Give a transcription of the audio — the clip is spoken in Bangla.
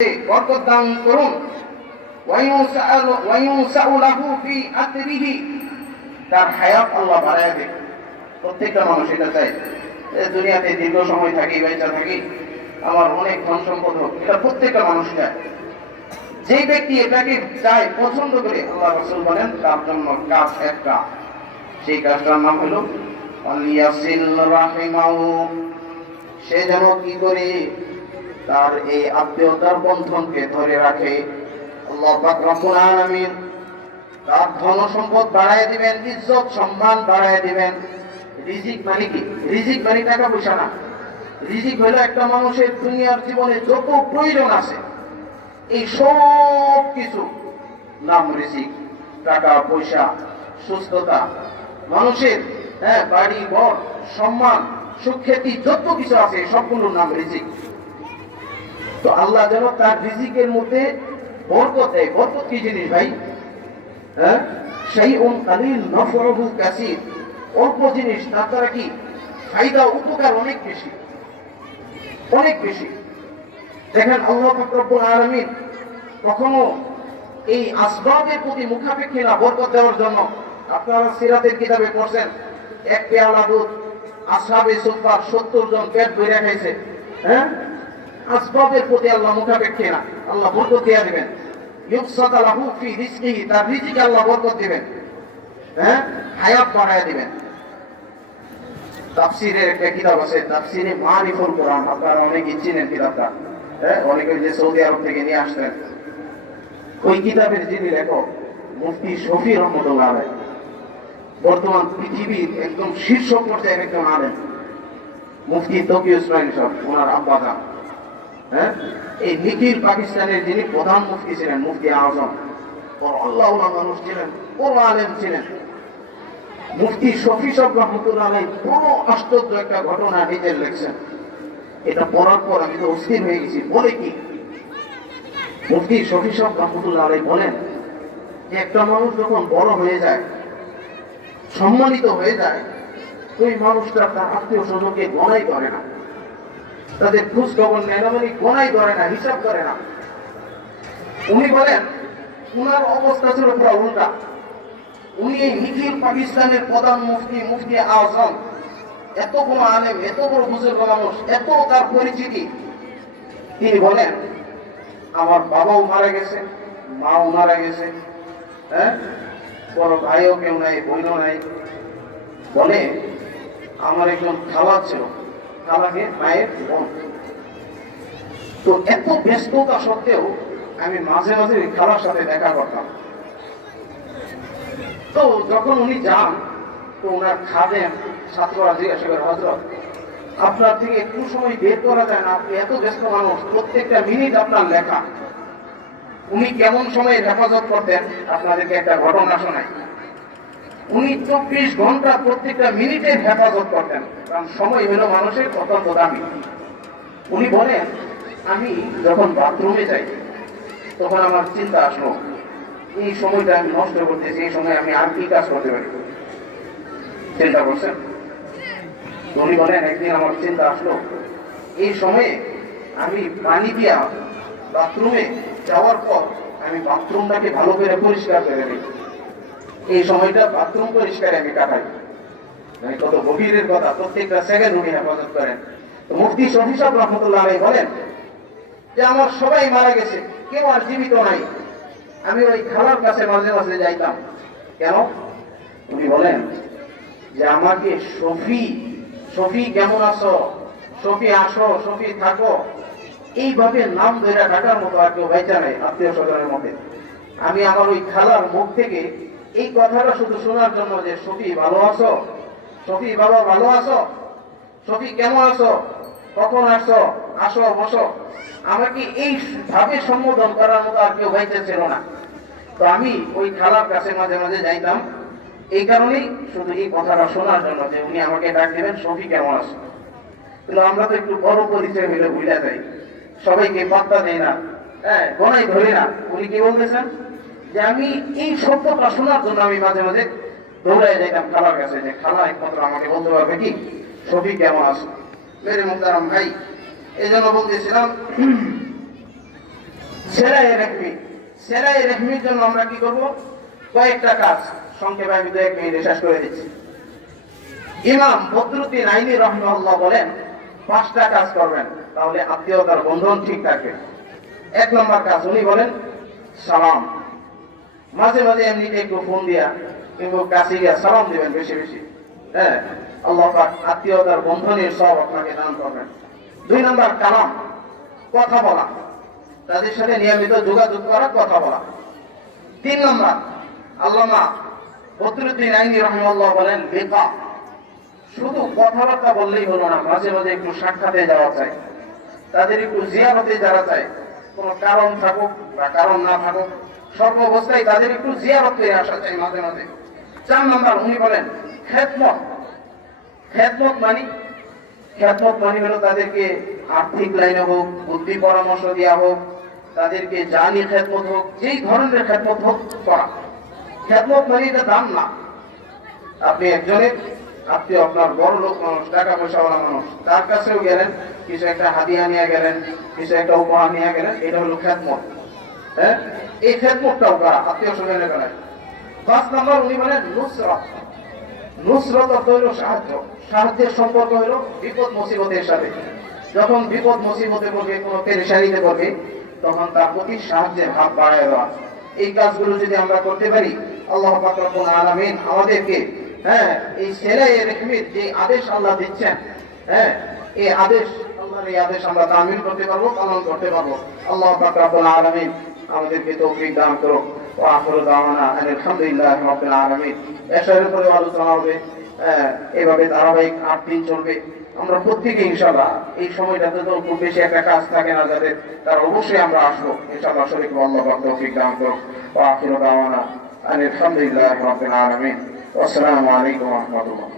বরকত দান করুন। ওয়ায়ুসাউ লাহু ফি আতরিহি, তার হায়াত আল্লাহ বাড়ায় দেন। প্রত্যেকটা মানুষ এটা চায়, দুনিয়াতে দীর্ঘ সময় থাকি, বেঁচে থাকি, আমার অনেক ধন সম্পদ হোক, এটা প্রত্যেকটা মানুষ চায়। যে ব্যক্তি এটাকে চায়, পছন্দ করে, আল্লাহ রাসূল বলেন তার জন্য কাজ একটা, সেই কাজটার নাম হলো আলিয়াসিল রাহিমাহু। সে যেন কি করে তার এই আত্মীয়তার বন্ধনকে ধরে রাখে। আল্লাহ পাক রব্বুল আলামিন তার ধন সম্পদ বাড়ায় দিবেন, ইজ্জত সম্মান বাড়ায় দিবেন। রিজিক মানে কি? রিজিক মানে টাকা পয়সা না। রিজিক হলো একটা মানুষের দুনিয়ার জীবনে যত প্রয়োজন আছে, এই সব কিছু নাম রিজিক। টাকা পয়সা, সুস্থতা, মানুষের বাড়ি ঘর, সম্মান, সুখ্যাতি, যত কিছু আছে সবগুলোর নাম রিজিক। তো আল্লাহ যেন তার রিজিকের মধ্যে বরকত দেয়। বরকত কি জিনিস ভাই? শাইউন কালিল নাফউহু কাসীর। অল্প জিনিস, তার দ্বারা কি ফায়দা, উপকার অনেক বেশি, অনেক বেশি। দেখেন আল্লাহ পাক রব্বুল আলামিন কখনো এই আসবাবের প্রতি মুখাপেক্ষী না বরকত দেওয়ার জন্য। আপনারা সিরাতের কিতাবে পড়ছেন, এক পেয়ালা দুধ আসহাবে সুফফার 70 জন পেট ভরে খাইছে। আসবাবের প্রতি আল্লাহ মুখাপেক্ষী না, আল্লাহ বরকত দিয়ে দিবেন। ইউবসাতা লাহু ফি রিজকিহি, তার রিজিকে আল্লাহ বরকত দিবেন, হায়াত বাড়ায় দিবেন। তাফসীরের একটা কিতাব আছে, তাফসীরে মারিফুল কোরআন, আপনারা অনেকেই চিনেন কিতাবটা। অনেকে যে সৌদি আরব থেকে নিয়ে আসছেন, ওই কিতাবের যিনি লেখক মুফতি শফি রহমতুল্লাহ আলাইহি, বর্তমান পৃথিবীর একদম শীর্ষ পর্যায়ের একজন আলেম। মুফতি তকি উসমানী সাহেব, ওনার আব্বা যান। এই নিখিল পাকিস্তানের যিনি প্রধান মুফতি ছিলেন, মুফতি আজম, বড় আল্লাহওয়ালা মানুষ ছিলেন, বড় আলেম ছিলেন। মুফতি শফি সাহেব রহমতুল্লাহ আলাইহি বড় আশ্চর্য একটা ঘটনা নিজের লিখছেন। এটা পড়ার পর আমি তো অস্থির হয়ে গেছি। বলে কি? মুফতি শফি সাহেব রহমতুল্লাহ আলাইহি বলেন যে একটা মানুষ যখন বড় হয়ে যায়, সম্মানিত হয়ে যায়, ওই মানুষটা তার আত্মীয় স্বজনকে গণাই করে না, তাদের খোঁজ খবর নেয় না, মানে গণাই করে না, হিসাব করে না। উনি বলেন উনার অবস্থা ছিল পুরো উল্টা। উনি এই নিখিল পাকিস্তানের প্রধান মুফতি, মুফতি আজম, এত বড় আলেম, এত বড় বুজুর্গ মানুষ, এত তার পরিচিতি। তিনি বলেন আমার বাবাও মারা গেছে, মাও মারা গেছে, বড় ভাইও কেউ নাই, বোনও নাই। বলে আমার একজন খালা ছিল, খালাকে মায়ের বোন। তো এত ব্যস্ততা সত্ত্বেও আমি মাঝে মাঝে ওই খালার সাথে দেখা করতাম। তো যখন উনি যান, তো ওনার খাদেম ছাত্ররা জিজ্ঞাসা করে, হযরত আপনার থেকে একটু সময় বের করা যায় না? আপনি এত ব্যস্ত মানুষ, প্রত্যেকটা মিনিট আপনার লেখা। উনি কেমন সময় হেফাজত করতেন আপনাদেরকে একটা ঘটনা শোনাই। উনি 24 ঘন্টা প্রত্যেকটা মিনিটের হেফাজত করতেন, কারণ সময় হলো মানুষের অত্যন্ত দামি। উনি বলেন আমি যখন বাথরুমে যাই, তখন আমার চিন্তা আসলো এই সময়টা আমি নষ্ট করতেছি, এই সময় আমি আর কি কাজ করতে পারি। চিন্তা করছেন? উনি বলেন একদিন আমার চিন্তা আসলো এই সময়ে আমি পানি দিয়া বাথরুমে যাওয়ার পর আমি বাথরুমটাকে ভালো করে পরিষ্কার করে নিই, এই সময়টা বাথরুম পরিষ্কারে আমি কাটাই। মানে কত গভীরের কথা, প্রত্যেকটা সেকেন্ড উনি হেফাজত করেন। তো মুফতি শফি সাহেব রহমতুল্লাহ আলাইহি বলেন যে আমার সবাই মারা গেছে, কেউ আর জীবিত নাই, আমি ওই খালার কাছে মাঝে মাঝে যাইতাম। কেন? উনি বলেন যে আমাকে শফি, শফি কেমন আছো, শফি আসো, শফি থাকো, এইভাবে নাম ধরে ডাকার মতো আর কেউ বাইচা নাই আত্মীয় স্বজনের মধ্যে। আমি আমার ওই খালার মুখ থেকে এই কথাটা শুধু শোনার জন্য যে শফি ভালো আছো, শফি বাবা ভালো আছো, শফি কেমন আছো, কখন আসছো, আসো বসো, আমাকে এই ভাবে সম্বোধন করার মতো আর কেউ বাইচা ছিল না। তো আমি ওই খালার কাছে মাঝে মাঝে যাইতাম এই কারণেই, শুধু এই কথাটা শোনার জন্য যে উনি আমাকে ডাক দেবেন শফি কেমন আছো। কিন্তু আমরা তো একটু বড় পরিচয় হইলে ভুলে যাই, সবাইকে পাত্তা দেয় না, গণাই ধরে না। উনি কি বলতেছেন যে আমি এই শব্দটা শোনার জন্য আমি মাঝে মাঝে দৌড়াই যাইতাম খালার কাছে, যে খালা একমাত্র আমাকে বলতে পারবে কি শফি কেমন আছো। মেরে মুহতারাম ভাই, এই জন্য বলতেছিলাম সেলাই রেখমি, সেলাই রেখমির জন্য আমরা কি করব? কয়েকটা কাজ সংক্ষেপে আমি 2-1 মিনিটে শেষ করে দিচ্ছি। ইমাম বদরুদ্দিন আইনি রহমাহুল্লাহ বলেন 5টা কাজ করবেন, তাহলে আত্মীয়তার বন্ধন ঠিক থাকবে। 1 নম্বর কাজ উনি বলেন সালাম। মাঝে মাঝে এমনি একটু ফোন দিয়া কিংবা কাছে গিয়া সালাম দিবেন বেশি বেশি। হ্যাঁ, আল্লাহ পাক আত্মীয়তার বন্ধনের সব আপনাকে দান করবেন। 2 নম্বর কালাম, কথা বলা, তাদের সাথে নিয়মিত যোগাযোগ করা, কথা বলা। 3 নম্বর আল্লামা বদরুদ্দিন আইনি রহমাহুল্লাহ বলেন লিকা, শুধু কথাবার্তা বললেই হলো না, মাঝে মাঝে একটু সাক্ষাতে যাওয়া চাই, তাদের একটু জিয়ারতে যাওয়া চাই, কোনো কারণ থাকুক বা কারণ না থাকুক, সর্ব অবস্থায় তাদের একটু জিয়ারত করে আসা চাই মাঝে মাঝে। 4 নম্বর উনি বলেন খেদমত। খেদমত মানে হলো তাদেরকে আর্থিক লাইনে হোক, বুদ্ধি পরামর্শ দেওয়া হোক, তাদেরকে জানি খেদমত হোক, যেই ধরনের খেদমত হোক করা। খেদমত মানে এটা দাম না। আপনি একজনের আত্মীয়, আপনার বড় লোক মানুষ, টাকা পয়সাওয়ালা মানুষ, তার কাছেও গেলেন, কিছু একটা হাদিয়া নিয়ে গেলেন, কিছু একটা উপহার নিয়ে গেলেন, এটা হলো খেদমত। হ্যাঁ, এই খেদমতটাও করা আত্মীয় স্বজনের বেলায়। 5 নম্বর উনি বলেন নুসরত। নুসরত অর্থ হলো সাহায্য। সাহায্যের সম্পর্ক হলো বিপদ মুসিবতের সাথে। যখন বিপদ মুসিবতে পড়বে, কোনো পেরেশানিতে পড়বে, তখন তার প্রতি সাহায্যের হাত বাড়ায় দেওয়া। এই কাজগুলো যদি আমরা করতে পারি, আল্লাহ পাক রব্বুল আলামিন আমাদেরকে এই সেলাই রেহমির যে আদেশ আল্লাহ দিচ্ছেন, এই আদেশ, আল্লাহর এই আদেশ আমরা তামিল করতে পারবো, পালন করতে পারবো। আল্লাহ পাক রব্বুল আলামিন আমাদেরকে তৌফিক দান করুক। ওয়া আখিরু দাওয়ানা আলহামদুলিল্লাহি রাব্বিল আলামিন। এশারের উপরে আলোচনা হবে, এভাবে ধারাবাহিক 8 দিন চলবে। আমরা প্রত্যেকে ইনশাআল্লাহ এই সময়টাতে তো খুব বেশি একটা কাজ থাকে না যাদের, তার অবশ্যই আমরা আসবো ইনশাআল্লাহ। শরীক আল্লাহ পাক তৌফিক দান করুক। ওয়া আখিরু দাওয়ানা আলহামদুলিল্লাহি রাব্বিল আলামিন। আসসালামু আলাইকুম ওয়া রাহমাতুল্লাহ।